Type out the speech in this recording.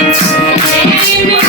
Amen.